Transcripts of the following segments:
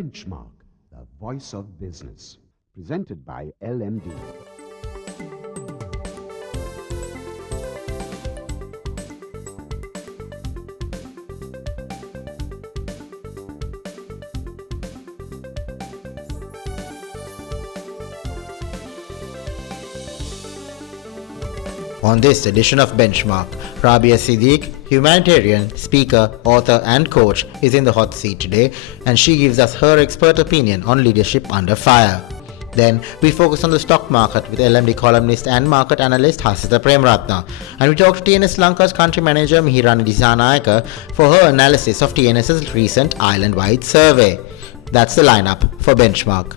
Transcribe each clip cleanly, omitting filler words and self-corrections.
Benchmark, the voice of business. Presented by LMD. On this edition of Benchmark, Rabia Siddique, humanitarian, speaker, author and coach, is in the hot seat today, and she gives us her expert opinion on leadership under fire. Then we focus on the stock market with LMD columnist and market analyst Hasita Premratna, and we talk to TNS Lanka's country manager Mihirani Disanayaka for her analysis of TNS's recent island-wide survey. That's the lineup for Benchmark.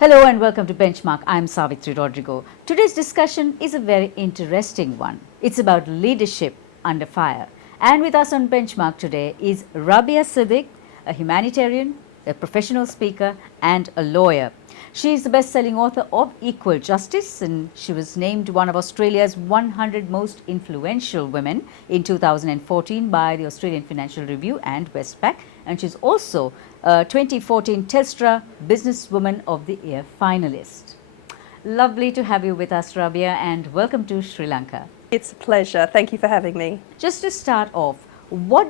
Hello and welcome to Benchmark. I'm Savitri Rodrigo. Today's discussion is a very interesting one. It's about leadership under fire. And with us on Benchmark today is Rabia Siddique, a humanitarian, a professional speaker and a lawyer. She is the best-selling author of Equal Justice, and she was named one of Australia's 100 most influential women in 2014 by the Australian Financial Review and Westpac. And she's also a 2014 Telstra Businesswoman of the Year finalist. Lovely to have you with us, Rabia, and welcome to Sri Lanka. It's a pleasure. Thank you for having me. Just to start off, how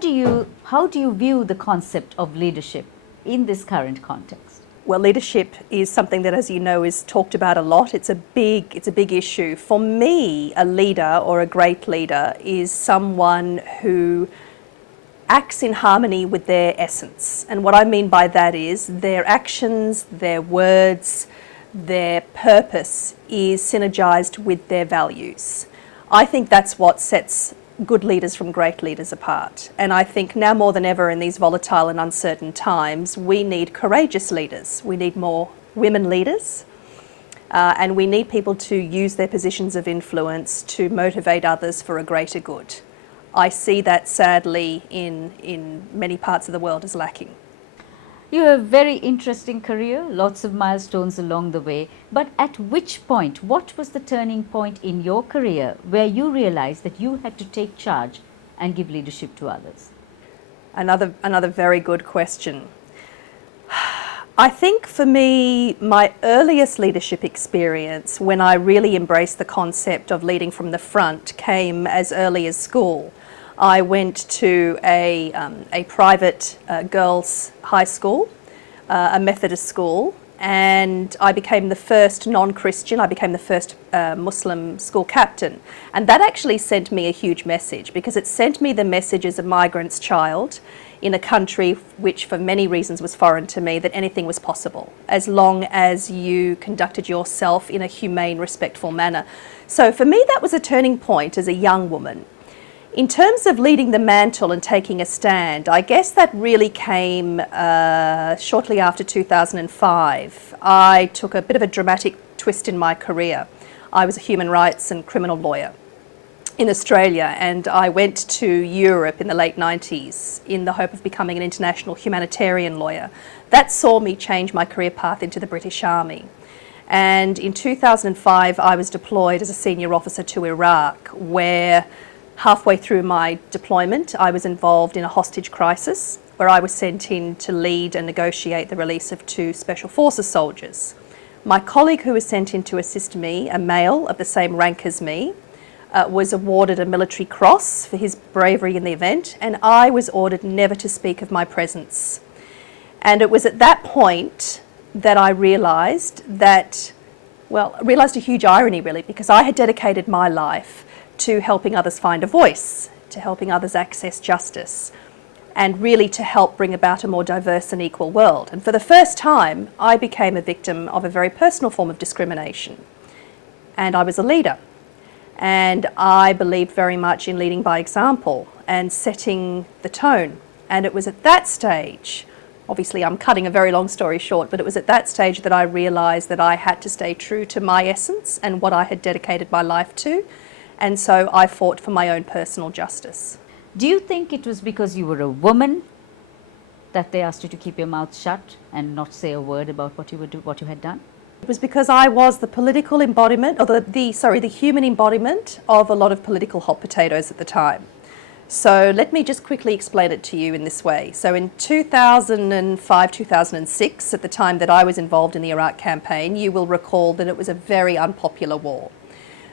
do you view the concept of leadership in this current context? Well, leadership is something that, as you know, is talked about a lot. It's a big issue. For me, a leader or a great leader is someone who acts in harmony with their essence. And what I mean by that is their actions, their words, their purpose is synergized with their values. I think that's what sets good leaders from great leaders apart. And I think now more than ever in these volatile and uncertain times, we need courageous leaders. We need more women leaders. And we need people to use their positions of influence to motivate others for a greater good. I see that sadly in many parts of the world as lacking. You have a very interesting career, lots of milestones along the way, but at which point, what was the turning point in your career where you realized that you had to take charge and give leadership to others? Another very good question. I think for me, my earliest leadership experience, when I really embraced the concept of leading from the front, came as early as school. I went to a private girls' high school, a Methodist school, and I became the first non-Christian, I became the first Muslim school captain. And that actually sent me a huge message, because it sent me the message as a migrant's child in a country which for many reasons was foreign to me, that anything was possible as long as you conducted yourself in a humane, respectful manner. So for me, that was a turning point as a young woman. In terms of leading the mantle and taking a stand, I guess that really came shortly after 2005. I took a bit of a dramatic twist in my career. I was a human rights and criminal lawyer in Australia, and I went to Europe in the late 90s in the hope of becoming an international humanitarian lawyer. That saw me change my career path into the British Army. And in 2005, I was deployed as a senior officer to Iraq, where halfway through my deployment, I was involved in a hostage crisis where I was sent in to lead and negotiate the release of 2 Special Forces soldiers. My colleague who was sent in to assist me, a male of the same rank as me, was awarded a military cross for his bravery in the event, and I was ordered never to speak of my presence. And it was at that point that I realised a huge irony really, because I had dedicated my life to helping others find a voice, to helping others access justice, and really to help bring about a more diverse and equal world. And for the first time, I became a victim of a very personal form of discrimination. And I was a leader. And I believed very much in leading by example and setting the tone. And it was at that stage, obviously I'm cutting a very long story short, but it was at that stage that I realised that I had to stay true to my essence and what I had dedicated my life to. And so I fought for my own personal justice. Do you think it was because you were a woman that they asked you to keep your mouth shut and not say a word about what you had done? It was because I was the political embodiment, or the human embodiment of a lot of political hot potatoes at the time. So let me just quickly explain it to you in this way. So in 2005, 2006, at the time that I was involved in the Iraq campaign, you will recall that it was a very unpopular war.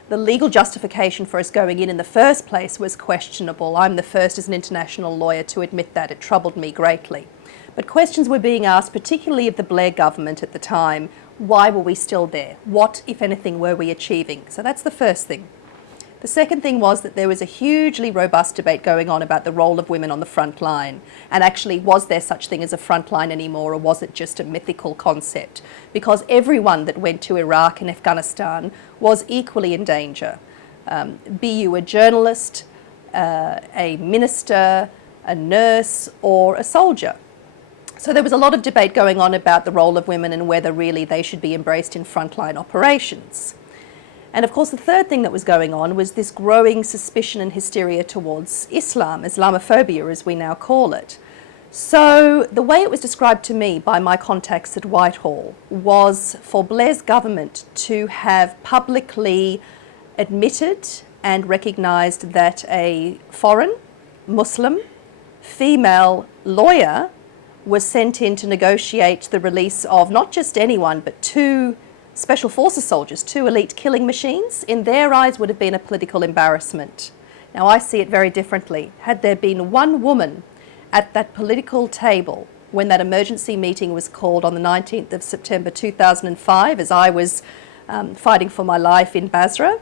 The legal justification for us going in the first place was questionable. I'm the first as an international lawyer to admit that. It troubled me greatly. But questions were being asked, particularly of the Blair government at the time. Why were we still there? What, if anything, were we achieving? So that's the first thing. The second thing was that there was a hugely robust debate going on about the role of women on the front line. And actually, was there such thing as a front line anymore, or was it just a mythical concept? Because everyone that went to Iraq and Afghanistan was equally in danger. Be you a journalist, a minister, a nurse, or a soldier. So there was a lot of debate going on about the role of women and whether really they should be embraced in frontline operations. And of course, the third thing that was going on was this growing suspicion and hysteria towards Islam, Islamophobia as we now call it. So the way it was described to me by my contacts at Whitehall was for Blair's government to have publicly admitted and recognised that a foreign Muslim female lawyer was sent in to negotiate the release of not just anyone, but two Special Forces soldiers, two elite killing machines. In their eyes would have been a political embarrassment. Now I see it very differently. Had there been one woman at that political table when that emergency meeting was called on the 19th of September 2005, as I was fighting for my life in Basra,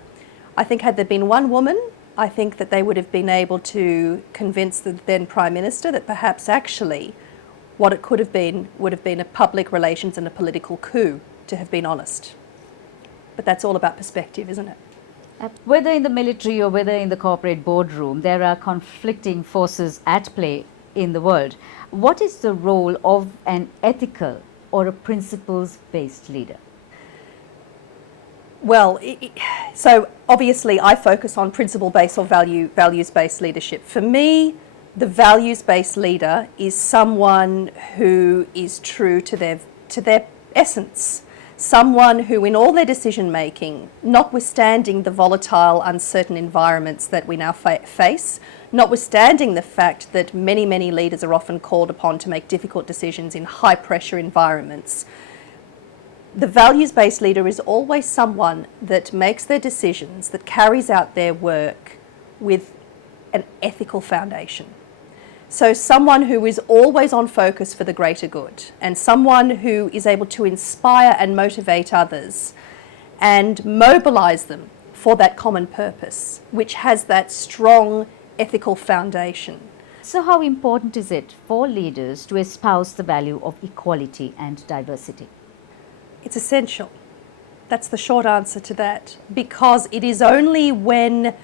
I think had there been one woman, I think that they would have been able to convince the then Prime Minister that perhaps actually what it could have been would have been a public relations and a political coup, to have been honest. But that's all about perspective, isn't it? Whether in the military or whether in the corporate boardroom, there are conflicting forces at play in the world. What is the role of an ethical or a principles-based leader? Well, so obviously I focus on principle-based or values-based leadership. For me, the values-based leader is someone who is true to their essence. Someone who in all their decision making, notwithstanding the volatile, uncertain environments that we now face, notwithstanding the fact that many, many leaders are often called upon to make difficult decisions in high pressure environments, the values-based leader is always someone that makes their decisions, that carries out their work with an ethical foundation. So someone who is always on focus for the greater good, and someone who is able to inspire and motivate others and mobilise them for that common purpose, which has that strong ethical foundation. So how important is it for leaders to espouse the value of equality and diversity? It's essential. That's the short answer to that, because it is only when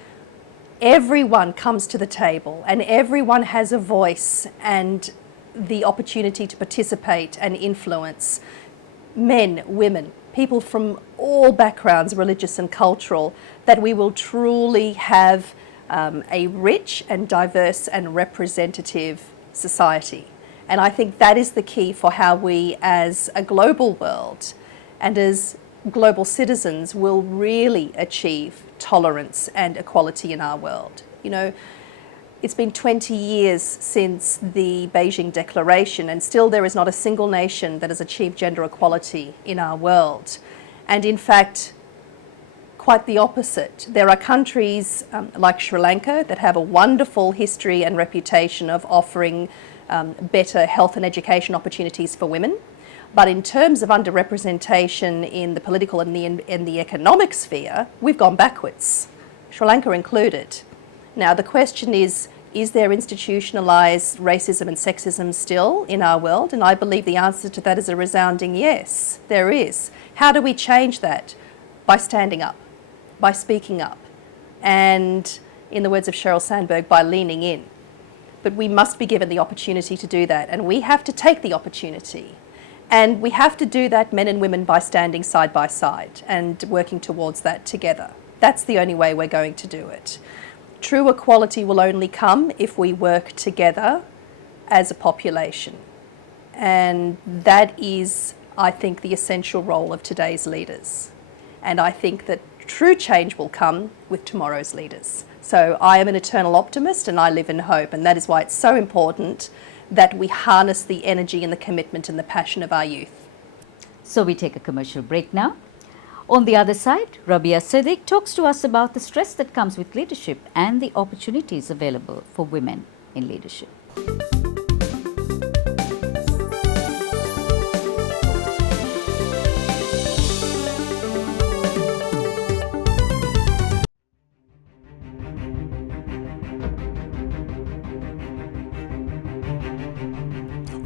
everyone comes to the table and everyone has a voice and the opportunity to participate and influence, men, women, people from all backgrounds, religious and cultural, that we will truly have a rich and diverse and representative society. And I think that is the key for how we as a global world and as global citizens will really achieve tolerance and equality in our world. You know, it's been 20 years since the Beijing Declaration, and still there is not a single nation that has achieved gender equality in our world. And in fact, quite the opposite. There are countries like Sri Lanka that have a wonderful history and reputation of offering better health and education opportunities for women. But in terms of underrepresentation in the political and the economic sphere, we've gone backwards, Sri Lanka included. Now the question is there institutionalised racism and sexism still in our world? And I believe the answer to that is a resounding yes, there is. How do we change that? By standing up, by speaking up, and in the words of Sheryl Sandberg, by leaning in. But we must be given the opportunity to do that, and we have to take the opportunity. And we have to do that, men and women, by standing side by side and working towards that together. That's the only way we're going to do it. True equality will only come if we work together as a population. And that is, I think, the essential role of today's leaders. And I think that true change will come with tomorrow's leaders. So I am an eternal optimist and I live in hope, and that is why it's so important that we harness the energy and the commitment and the passion of our youth. So we take a commercial break now. On the other side, Rabia Siddique talks to us about the stress that comes with leadership and the opportunities available for women in leadership.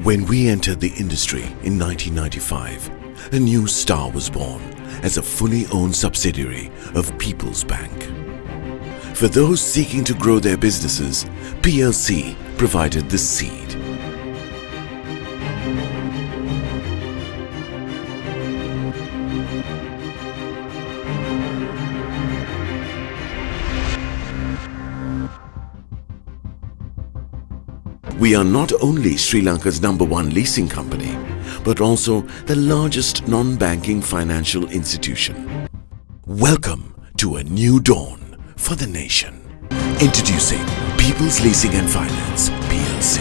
When we entered the industry in 1995, a new star was born as a fully owned subsidiary of People's Bank. For those seeking to grow their businesses, PLC provided the seed. We are not only Sri Lanka's #1 leasing company, but also the largest non-banking financial institution. Welcome to a new dawn for the nation. Introducing People's Leasing and Finance, PLC.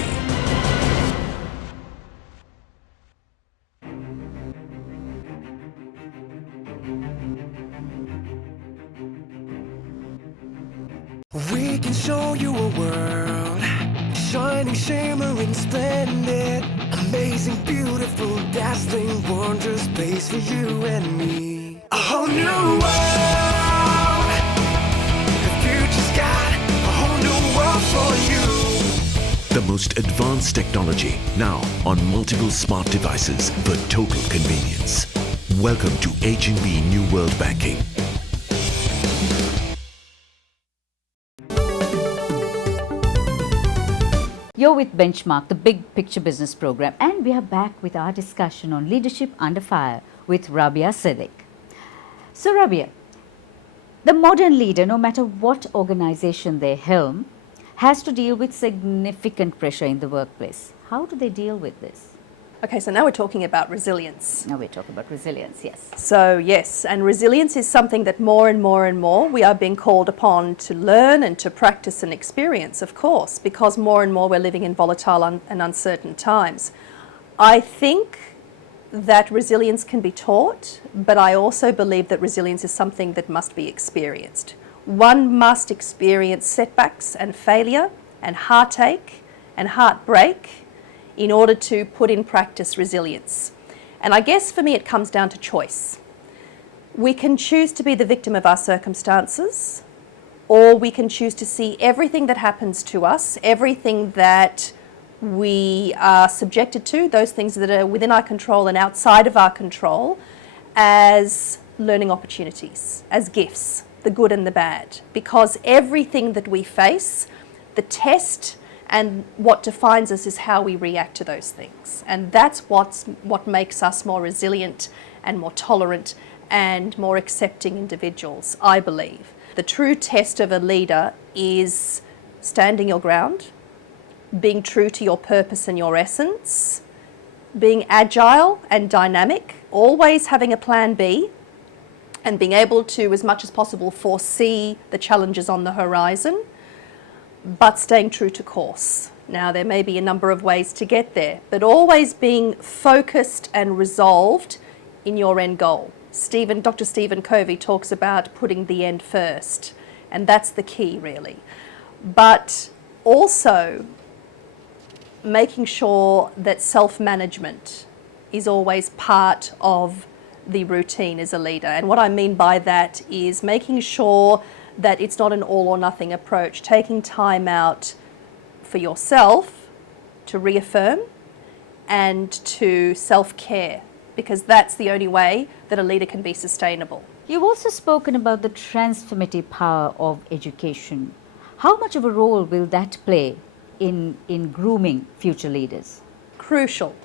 We can show you a world, shining, shimmering, splendid, amazing, beautiful, dazzling, wondrous place for you and me. A whole new world, the future's got a whole new world for you. The most advanced technology now on multiple smart devices for total convenience. Welcome to H&B New World Banking. You're with Benchmark, the big picture business program, and we are back with our discussion on leadership under fire with Rabia Siddique. So Rabia, the modern leader, no matter what organization they helm, has to deal with significant pressure in the workplace. How do they deal with this? Okay, so now we're talking about resilience. Now we're talking about resilience, yes. So yes, and resilience is something that more and more we are being called upon to learn and to practice and experience, of course, because more and more we're living in volatile and uncertain times. I think that resilience can be taught, but I also believe that resilience is something that must be experienced. One must experience setbacks and failure and heartache and heartbreak in order to put in practice resilience. And I guess for me it comes down to choice. We can choose to be the victim of our circumstances, or we can choose to see everything that happens to us, everything that we are subjected to, those things that are within our control and outside of our control, as learning opportunities, as gifts, the good and the bad. Because everything that we face, the test and what defines us is how we react to those things. And that's what makes us more resilient and more tolerant and more accepting individuals, I believe. The true test of a leader is standing your ground, being true to your purpose and your essence, being agile and dynamic, always having a plan B, and being able to, as much as possible, foresee the challenges on the horizon, but staying true to course. Now, there may be a number of ways to get there, but always being focused and resolved in your end goal. Dr. Stephen Covey talks about putting the end first, and that's the key, really. But also making sure that self-management is always part of the routine as a leader. And what I mean by that is making sure that it's not an all or nothing approach, taking time out for yourself to reaffirm and to self-care, because that's the only way that a leader can be sustainable. You've also spoken about the transformative power of education. How much of a role will that play in grooming future leaders? Crucial.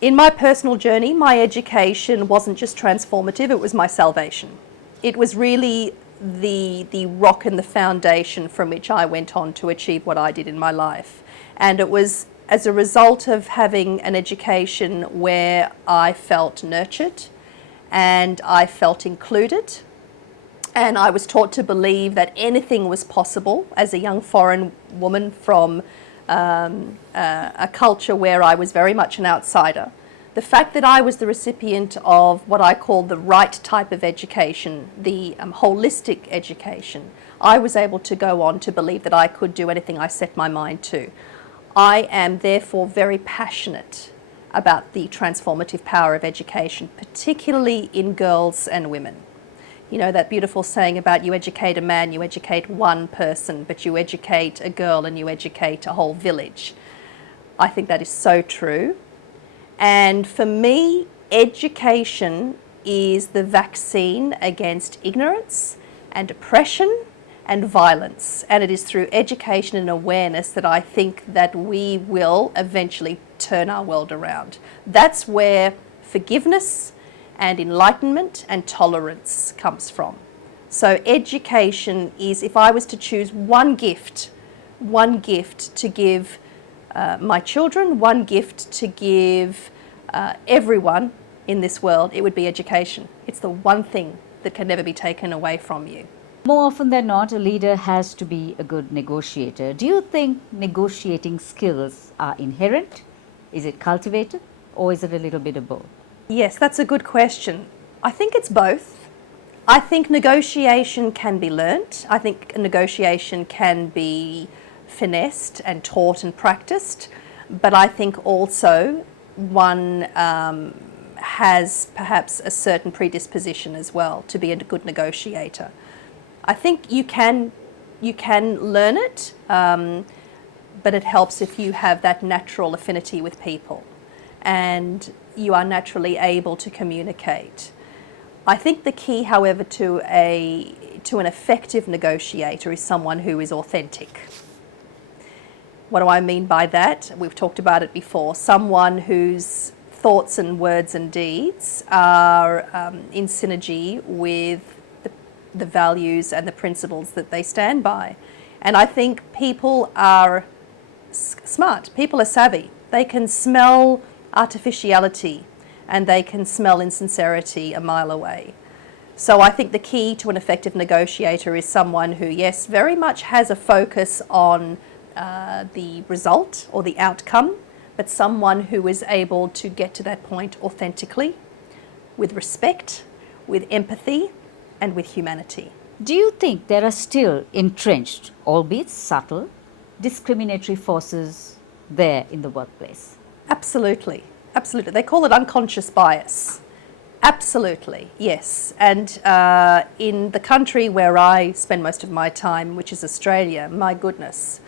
In my personal journey, my education wasn't just transformative, it was my salvation. It was really the rock and the foundation from which I went on to achieve what I did in my life. And it was as a result of having an education where I felt nurtured and I felt included And I was taught to believe that anything was possible as a young foreign woman from a culture where I was very much an outsider. The fact that I was the recipient of what I call the right type of education, the holistic education, I was able to go on to believe that I could do anything I set my mind to. I am therefore very passionate about the transformative power of education, particularly in girls and women. You know that beautiful saying about you educate a man, you educate one person, but you educate a girl and you educate a whole village. I think that is so true. And for me, education is the vaccine against ignorance and oppression and violence. And it is through education and awareness that I think that we will eventually turn our world around. That's where forgiveness and enlightenment and tolerance comes from. So education is, if I was to choose one gift to give my children, one gift to give everyone in this world, it would be education. It's the one thing that can never be taken away from you. More often than not, a leader has to be a good negotiator. Do you think negotiating skills are inherent? Is it cultivated? Or is it a little bit of both? Yes, that's a good question. I think it's both. I think negotiation can be learnt. I think negotiation can be finessed and taught and practiced. But I think also one has perhaps a certain predisposition as well to be a good negotiator. I think you can learn it, but it helps if you have that natural affinity with people and you are naturally able to communicate. I think the key, however, to an effective negotiator is someone who is authentic. What do I mean by that? We've talked about it before. Someone whose thoughts and words and deeds are in synergy with the values and the principles that they stand by. And I think people are smart, people are savvy. They can smell artificiality and they can smell insincerity a mile away. So I think the key to an effective negotiator is someone who, yes, very much has a focus on the result or the outcome, but someone who is able to get to that point authentically, with respect, with empathy, and with humanity. Do you think there are still entrenched, albeit subtle, discriminatory forces there in the workplace? Absolutely, absolutely. They call it unconscious bias. Absolutely, yes. And in the country where I spend most of my time, which is Australia, my goodness,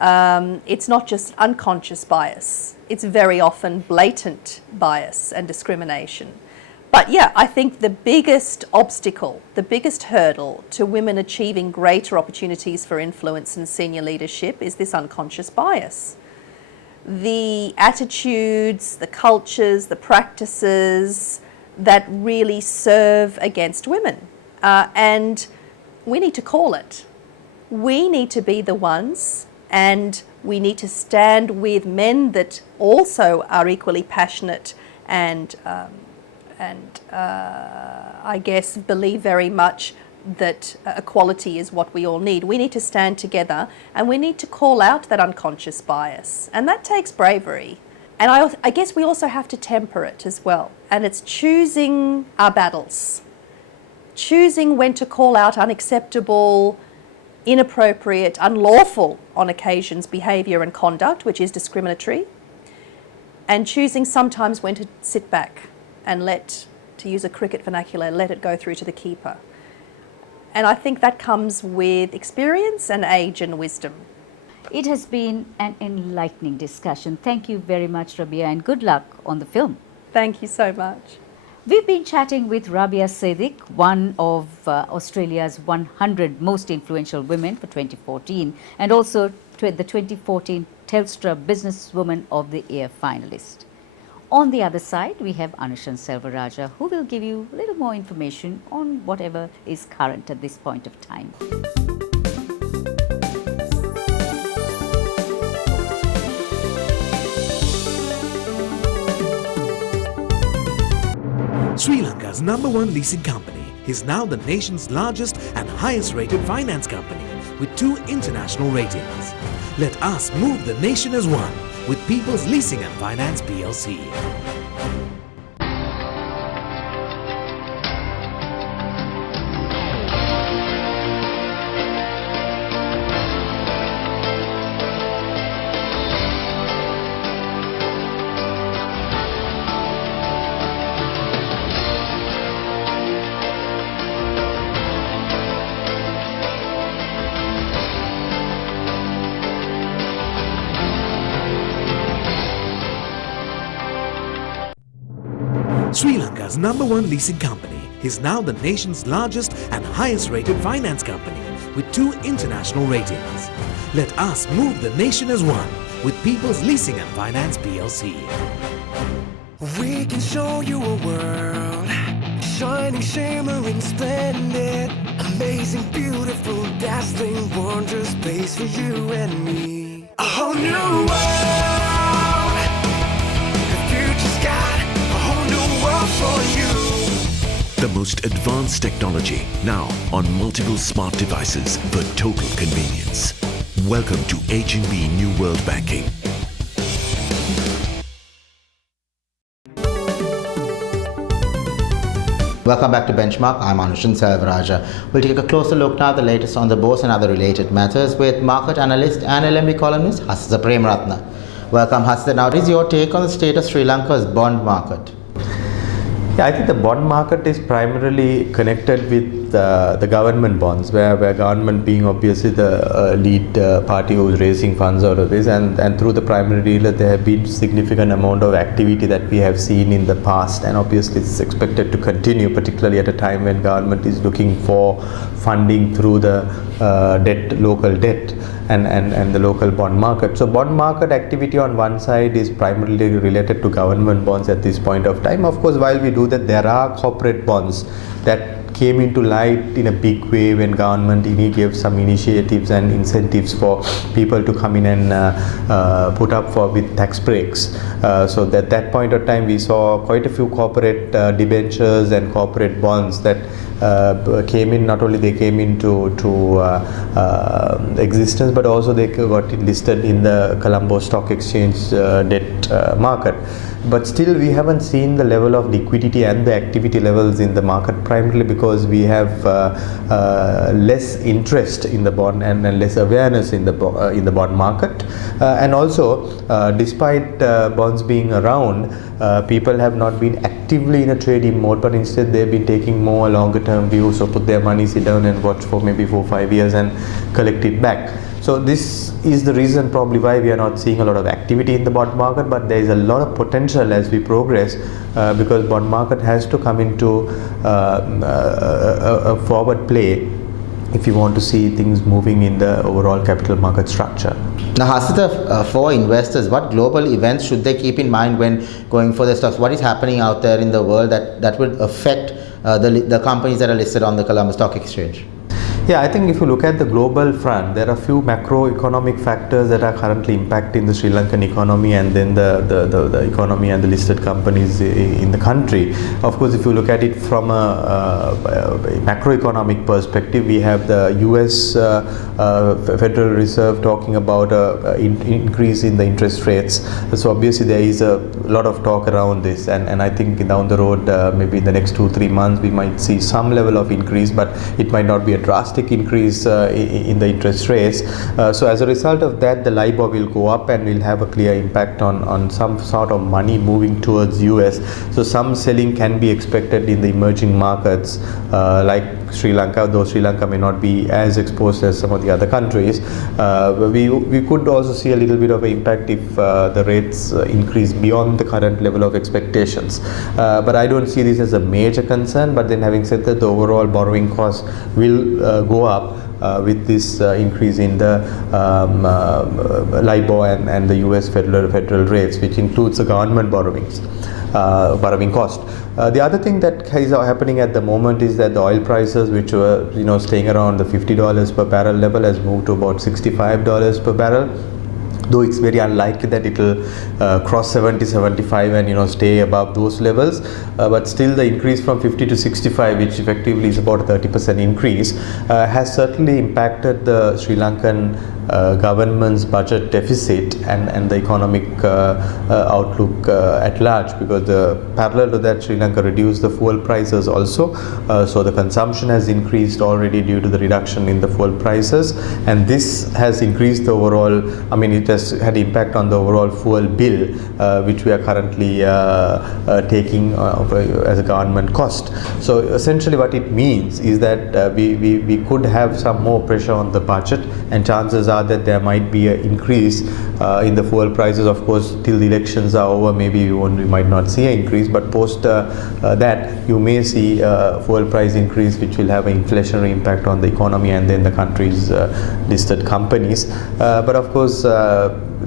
it's not just unconscious bias. It's very often blatant bias and discrimination. But yeah, I think the biggest obstacle, the biggest hurdle to women achieving greater opportunities for influence and senior leadership is this unconscious bias. The attitudes, the cultures, the practices that really serve against women. And we need to call it. We need to be the ones, and we need to stand with men that also are equally passionate and I guess believe very much that equality is what we all need. We need to stand together and we need to call out that unconscious bias, and that takes bravery. And I guess we also have to temper it as well, and it's choosing our battles, choosing when to call out unacceptable, inappropriate, unlawful on occasions behaviour and conduct, which is discriminatory, and choosing sometimes when to sit back and let, to use a cricket vernacular, let it go through to the keeper. And I think that comes with experience and age and wisdom. It has been an enlightening discussion. Thank you very much, Rabia, and good luck on the film. Thank you so much. We've been chatting with Rabia Siddique, one of Australia's 100 most influential women for 2014, and also the 2014 Telstra Businesswoman of the Year finalist. On the other side, we have Anushan Selvaraja, who will give you a little more information on whatever is current at this point of time. Sri Lanka's #1 leasing company, is now the nation's largest and highest rated finance company with 2 international ratings. Let us move the nation as one with People's Leasing and Finance PLC. Sri Lanka's #1 leasing company is now the nation's largest and highest rated finance company with 2 international ratings. Let us move the nation as one with People's Leasing and Finance PLC. We can show you a world, shining, shimmering, splendid, amazing, beautiful, dazzling, wondrous place for you and me. A whole new world, the future's got a whole new world for you. The most advanced technology now on multiple smart devices for total convenience. Welcome to H&B New World Banking. Welcome back to Benchmark. I'm Anushan Selvaraja. We'll take a closer look now at the latest on the bourse and other related matters with market analyst and LMB columnist Hasitha Premaratna. Welcome, Hasitha. Now, what is your take on the state of Sri Lanka's bond market? Yeah, I think the bond market is primarily connected with the government bonds, where government being obviously the lead party who is raising funds out of this, and through the primary dealer there have been significant amount of activity that we have seen in the past, and obviously it's expected to continue, particularly at a time when government is looking for funding through the local debt and the local bond market. So bond market activity on one side is primarily related to government bonds at this point of time. Of course, while we do that, there are corporate bonds that came into light in a big way when government gave some initiatives and incentives for people to come in and put up with tax breaks. So at that point of time, we saw quite a few corporate debentures and corporate bonds that came in. Not only they came into existence, but also they got listed in the Colombo Stock Exchange debt market. But still, we haven't seen the level of liquidity and the activity levels in the market, primarily because we have less interest in the bond and less awareness in the bond market. And also, despite bonds being around, people have not been actively in a trading mode, but instead they've been taking more longer term views, so put their money, sit down and watch for maybe 4-5 years and collect it back. So this is the reason probably why we are not seeing a lot of activity in the bond market, but there is a lot of potential as we progress, because bond market has to come into a forward play if you want to see things moving in the overall capital market structure. Now, Hasitha, for investors, what global events should they keep in mind when going for their stocks? What is happening out there in the world that would affect the companies that are listed on the Colombo Stock Exchange? Yeah, I think if you look at the global front, there are a few macroeconomic factors that are currently impacting the Sri Lankan economy and then the economy and the listed companies in the country. Of course, if you look at it from a macroeconomic perspective, we have the US Federal Reserve talking about an increase in the interest rates. So obviously there is a lot of talk around this, and I think down the road, maybe in the next 2-3 months, we might see some level of increase, but it might not be a drastic increase in the interest rates. So as a result of that, the LIBOR will go up and will have a clear impact on some sort of money moving towards US. So some selling can be expected in the emerging markets like Sri Lanka, though Sri Lanka may not be as exposed as some of the other countries. We could also see a little bit of an impact if the rates increase beyond the current level of expectations. But I don't see this as a major concern. But then having said that, the overall borrowing cost will go up with this increase in the LIBOR and the US federal rates, which includes the government borrowing cost. The other thing that is happening at the moment is that the oil prices, which were staying around the $50 per barrel level, has moved to about $65 per barrel. though it's very unlikely that it will cross 70, 75 and stay above those levels, but still the increase from 50 to 65, which effectively is about a 30% increase, has certainly impacted the Sri Lankan government's budget deficit and the economic outlook at large, because parallel to that, Sri Lanka reduced the fuel prices also, so the consumption has increased already due to the reduction in the fuel prices, and this has increased the overall, it has had impact on the overall fuel bill, which we are currently taking as a government cost. So essentially what it means is that we could have some more pressure on the budget, and chances are that there might be an increase in the fuel prices. Of course, till the elections are over, maybe we might not see an increase, but post that you may see fuel price increase, which will have an inflationary impact on the economy and then the country's listed companies. But of course,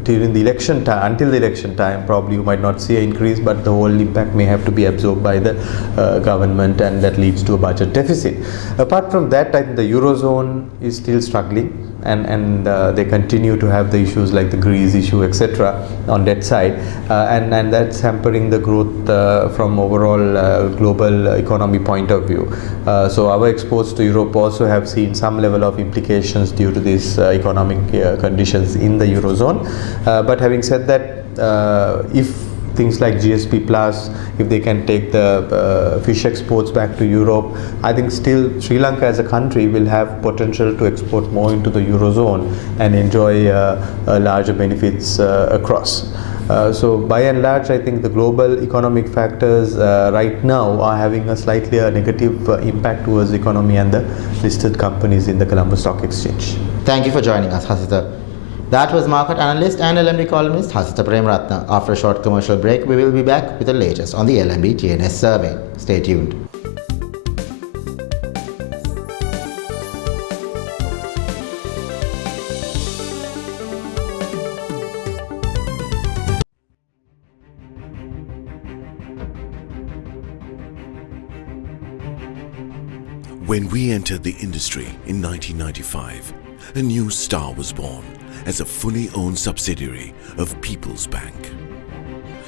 during the election time, until the election time, probably you might not see an increase, but the whole impact may have to be absorbed by the government, and that leads to a budget deficit. Apart from that, I think the Eurozone is still struggling, and they continue to have the issues like the Greece issue, etc. on that side, and that's hampering the growth from overall global economy point of view. So our exports to Europe also have seen some level of implications due to these economic conditions in the Eurozone. But having said that, if things like GSP Plus, if they can take the fish exports back to Europe, I think still Sri Lanka as a country will have potential to export more into the Eurozone and enjoy larger benefits across. So by and large, I think the global economic factors right now are having a slightly negative impact towards the economy and the listed companies in the Colombo Stock Exchange. Thank you for joining us, Hasita. That was market analyst and LMD columnist Hasita Premratna. After a short commercial break, we will be back with the latest on the LMD TNS survey. Stay tuned. When we entered the industry in 1995, a new star was born as a fully owned subsidiary of People's Bank.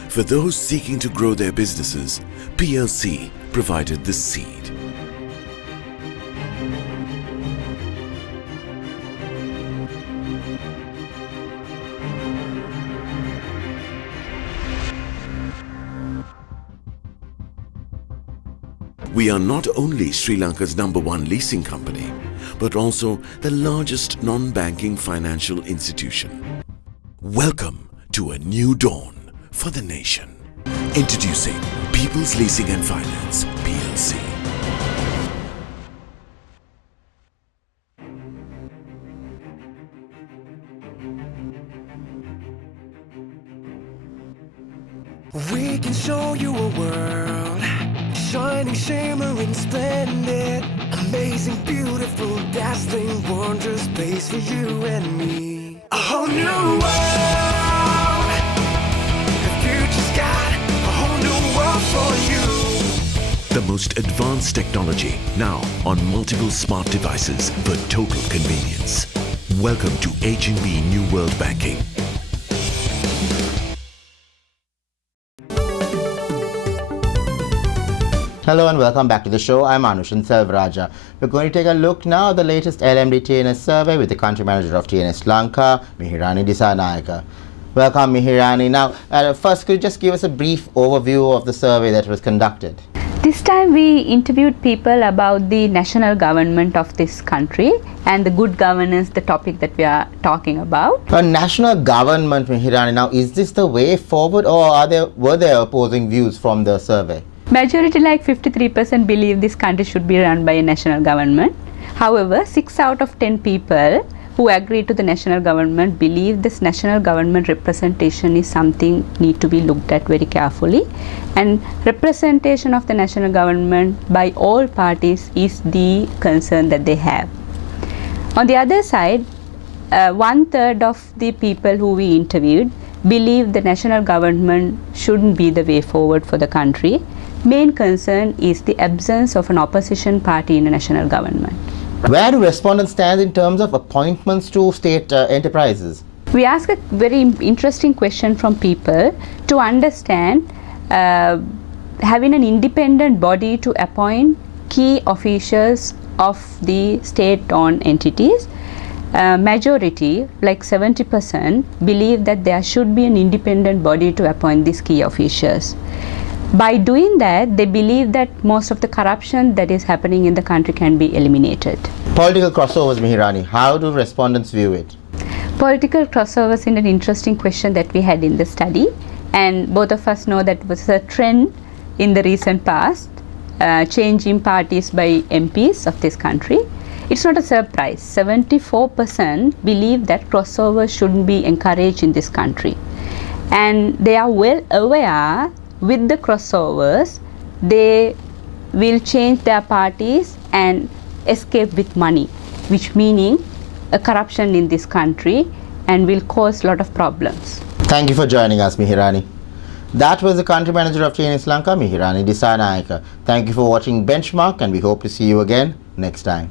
For those seeking to grow their businesses, PLC provided the seed. We are not only Sri Lanka's #1 leasing company, but also the largest non-banking financial institution. Welcome to a new dawn for the nation. Introducing People's Leasing and Finance, PLC. We can show you a world, shining, shimmering, splendid, amazing, beautiful, dazzling, wondrous place for you and me. A whole new world, the future's got a whole new world for you. The most advanced technology now on multiple smart devices for total convenience. Welcome to H&B New World Banking. Hello and welcome back to the show. I'm Anushan Selvaraja. We're going to take a look now at the latest LMD TNS survey with the country manager of TNS Lanka, Mihirani Disanayaka. Welcome, Mihirani. Now, first, could you just give us a brief overview of the survey that was conducted? This time we interviewed people about the national government of this country and the good governance, the topic that we are talking about. A national government, Mihirani. Now, is this the way forward, or were there opposing views from the survey? Majority, like 53%, believe this country should be run by a national government. However, 6 out of 10 people who agree to the national government believe this national government representation is something need to be looked at very carefully, and representation of the national government by all parties is the concern that they have. On the other side, 1/3 of the people who we interviewed believe the national government shouldn't be the way forward for the country. Main concern is the absence of an opposition party in a national government. Where do respondents stand in terms of appointments to state enterprises? We ask a very interesting question from people to understand having an independent body to appoint key officials of the state-owned entities. Majority, like 70%, believe that there should be an independent body to appoint these key officials. By doing that, they believe that most of the corruption that is happening in the country can be eliminated. Political crossovers, Mihirani, how do respondents view it? Political crossovers is an interesting question that we had in the study, and both of us know that was a trend in the recent past, changing parties by MPs of this country. It's not a surprise. 74% believe that crossovers shouldn't be encouraged in this country, and they are well aware with the crossovers they will change their parties and escape with money, which meaning a corruption in this country and will cause a lot of problems. Thank you for joining us, Mihirani. That was the country manager of TN Sri Lanka, Mihirani Dissanayake. Thank you for watching Benchmark, and we hope to see you again next time.